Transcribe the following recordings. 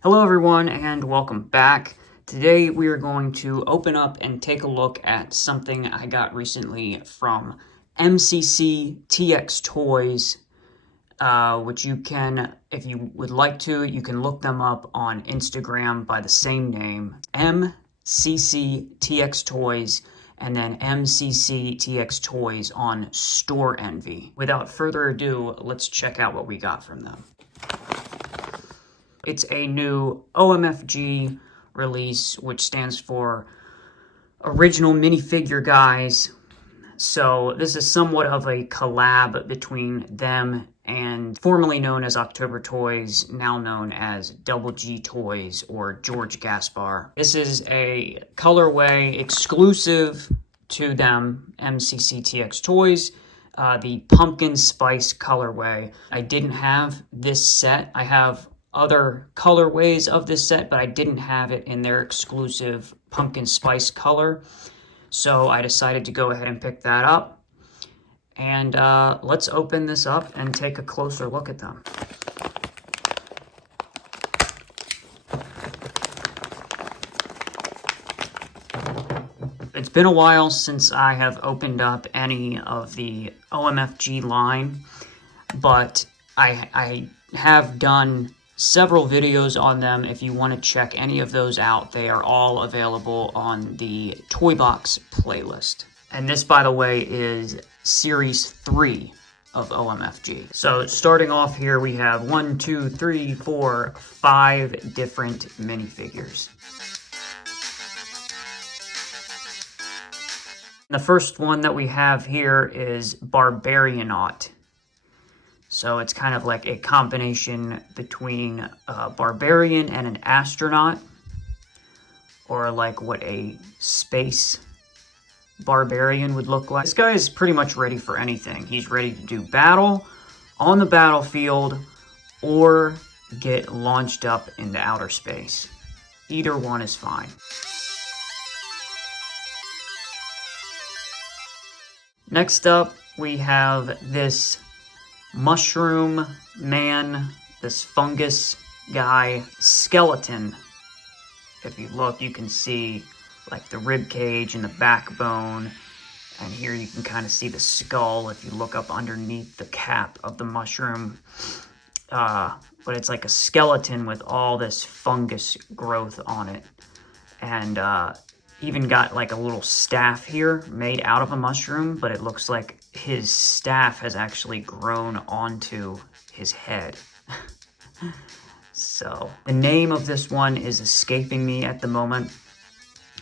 Hello everyone and welcome back. Today we are going to open up and take a look at something I got recently from MCCTXToys, which you can, if you would like to, you can look them up on Instagram by the same name, MCCTXToys, and then MCCTXToys on storenvy. Without further ado, let's check out what we got from them. It's a new OMFG release, which stands for Original Minifigure Guys. So this is somewhat of a collab between them and formerly known as October Toys, now known as Doublegtoys or George Gaspar. This is a Colorway exclusive to them, MCCTXToys. The Pumpkin Spice colorway. I didn't have this set. I have other colorways of this set, but I didn't have it in their exclusive pumpkin spice color. So I decided to go ahead and pick that up. And let's open this up and take a closer look at them. It's been a while since I have opened up any of the OMFG line, but I have done several videos on them. If you want to check any of those out, they are all available on the Toy Box playlist. And this, by the way, is Series 3 of OMFG. So starting off here, we have 5 different minifigures. The first one that we have here is Barbarianaut. So it's kind of like a combination between a barbarian and an astronaut, or like what a space barbarian would look like. This guy is pretty much ready for anything. He's ready to do battle on the battlefield or get launched up into outer space. Either one is fine. Next up, we have this mushroom man, this fungus guy, skeleton. If you look, you can see like the rib cage and the backbone, and here you can kind of see the skull if you look up underneath the cap of the mushroom. But it's like a skeleton with all this fungus growth on it, and even got like a little staff here made out of a mushroom, but it looks like his staff has actually grown onto his head. So the name of this one is escaping me at the moment,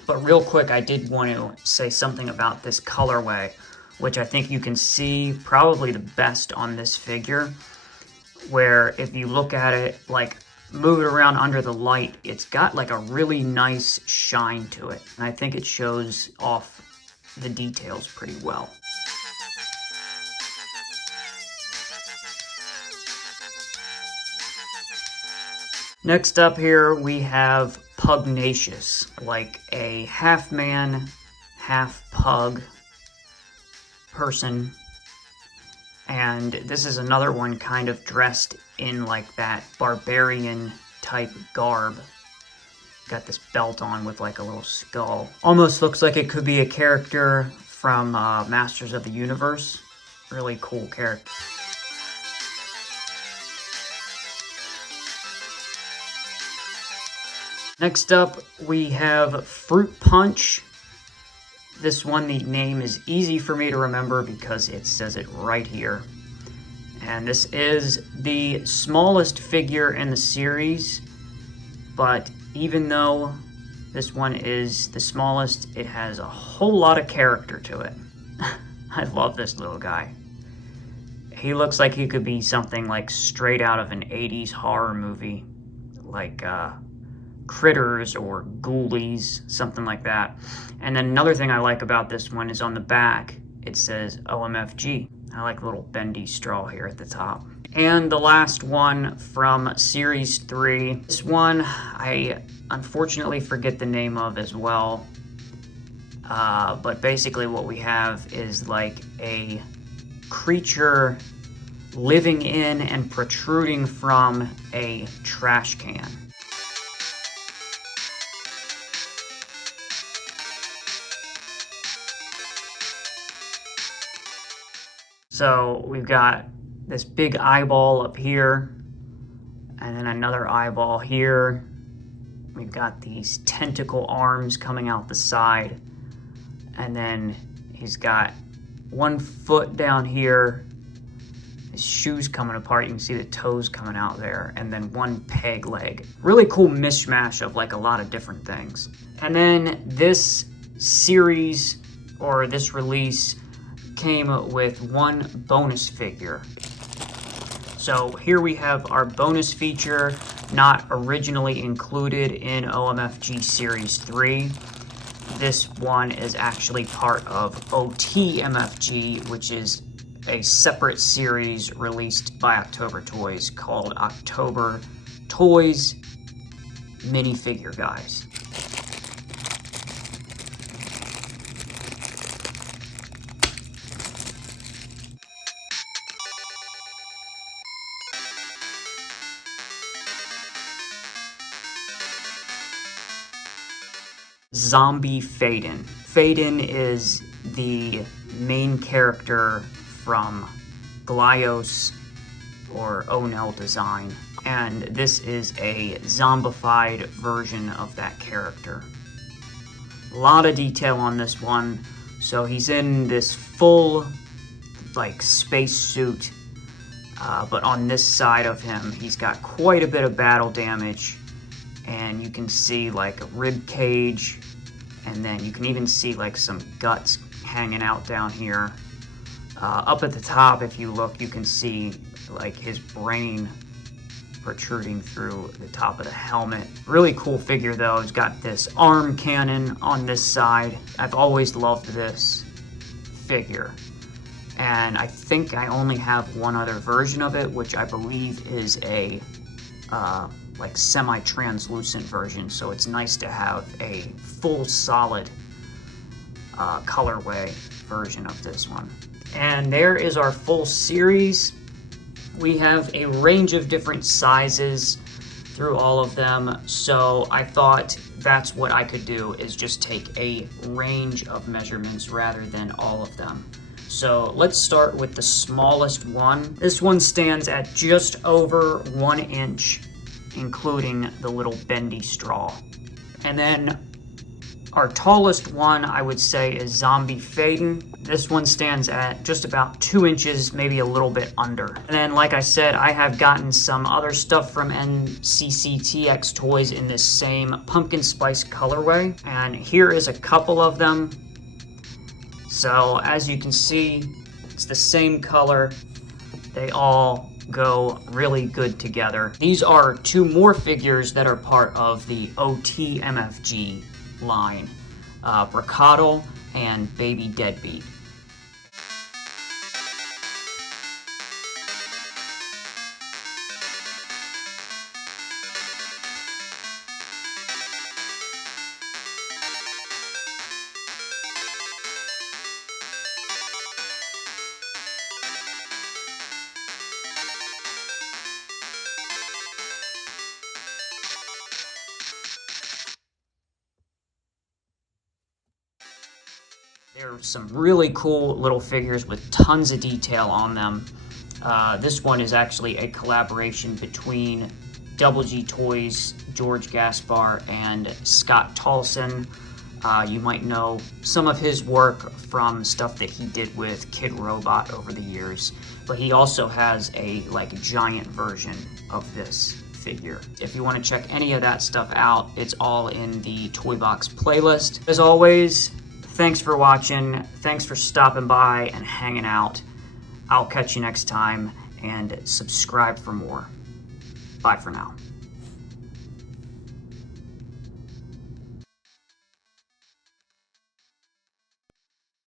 but real quick, I did want to say something about this colorway, which I think you can see probably the best on this figure, where if you look at it, like move it around under the light, it's got like a really nice shine to it, and I think it shows off the details pretty well. Next up here, we have Pugnacious, like a half man, half pug person. And this is another one kind of dressed in like that barbarian type garb. Got this belt on with like a little skull. Almost looks like it could be a character from Masters of the Universe. Really cool character. Next up, we have Fruit Punch. This one, the name is easy for me to remember because it says it right here. And this is the smallest figure in the series, but even though this one is the smallest, it has a whole lot of character to it. I love this little guy. He looks like he could be something like straight out of an 80s horror movie, like Critters or Ghoulies, something like that. And then another thing I like about this one is on the back, it says OMFG. I like the little bendy straw here at the top. And the last one from Series 3. This one, I unfortunately forget the name of as well. But basically what we have is like a creature living in and protruding from a trash can. So we've got this big eyeball up here, and then another eyeball here. We've got these tentacle arms coming out the side, and then he's got one foot down here, his shoes coming apart, you can see the toes coming out there, and then one peg leg. Really cool mishmash of like a lot of different things. And then this series, or this release, came with one bonus figure. So here we have our bonus feature, not originally included in OMFG Series 3. This one is actually part of OTMFG, which is a separate series released by October Toys called October Toys Minifigure Guys. Zombie Faden. Faden is the main character from Glios or Onel design, and this is a zombified version of that character. A lot of detail on this one. So he's in this full like space suit, but on this side of him he's got quite a bit of battle damage, and you can see like a rib cage, and then you can even see like some guts hanging out down here. Up at the top, if you look, you can see like his brain protruding through the top of the helmet. Really cool figure though. He's got this arm cannon on this side. I've always loved this figure, and I think I only have one other version of it, which I believe is a like semi-translucent version, so it's nice to have a full solid colorway version of this one. And there is our full series. We have a range of different sizes through all of them, so I thought that's what I could do, is just take a range of measurements rather than all of them. So let's start with the smallest one. This one stands at just over 1 inch, including the little bendy straw. And then our tallest one, I would say, is Zombie Faden. This one stands at just about 2 inches, maybe a little bit under. And then, like I said, I have gotten some other stuff from MCCTXToys in this same pumpkin spice colorway, and here is a couple of them. So as you can see, it's the same color. They all go really good together. These are two more figures that are part of the OTMFG line, Bricado and Baby Deadbeat. There are some really cool little figures with tons of detail on them. This one is actually a collaboration between Doublegtoys, George Gaspar, and Scott Tolson. You might know some of his work from stuff that he did with Kid Robot over the years, but he also has a like giant version of this figure. If you want to check any of that stuff out, it's all in the Toy Box playlist. As always, thanks for watching, thanks for stopping by and hanging out. I'll catch you next time, and subscribe for more. Bye for now.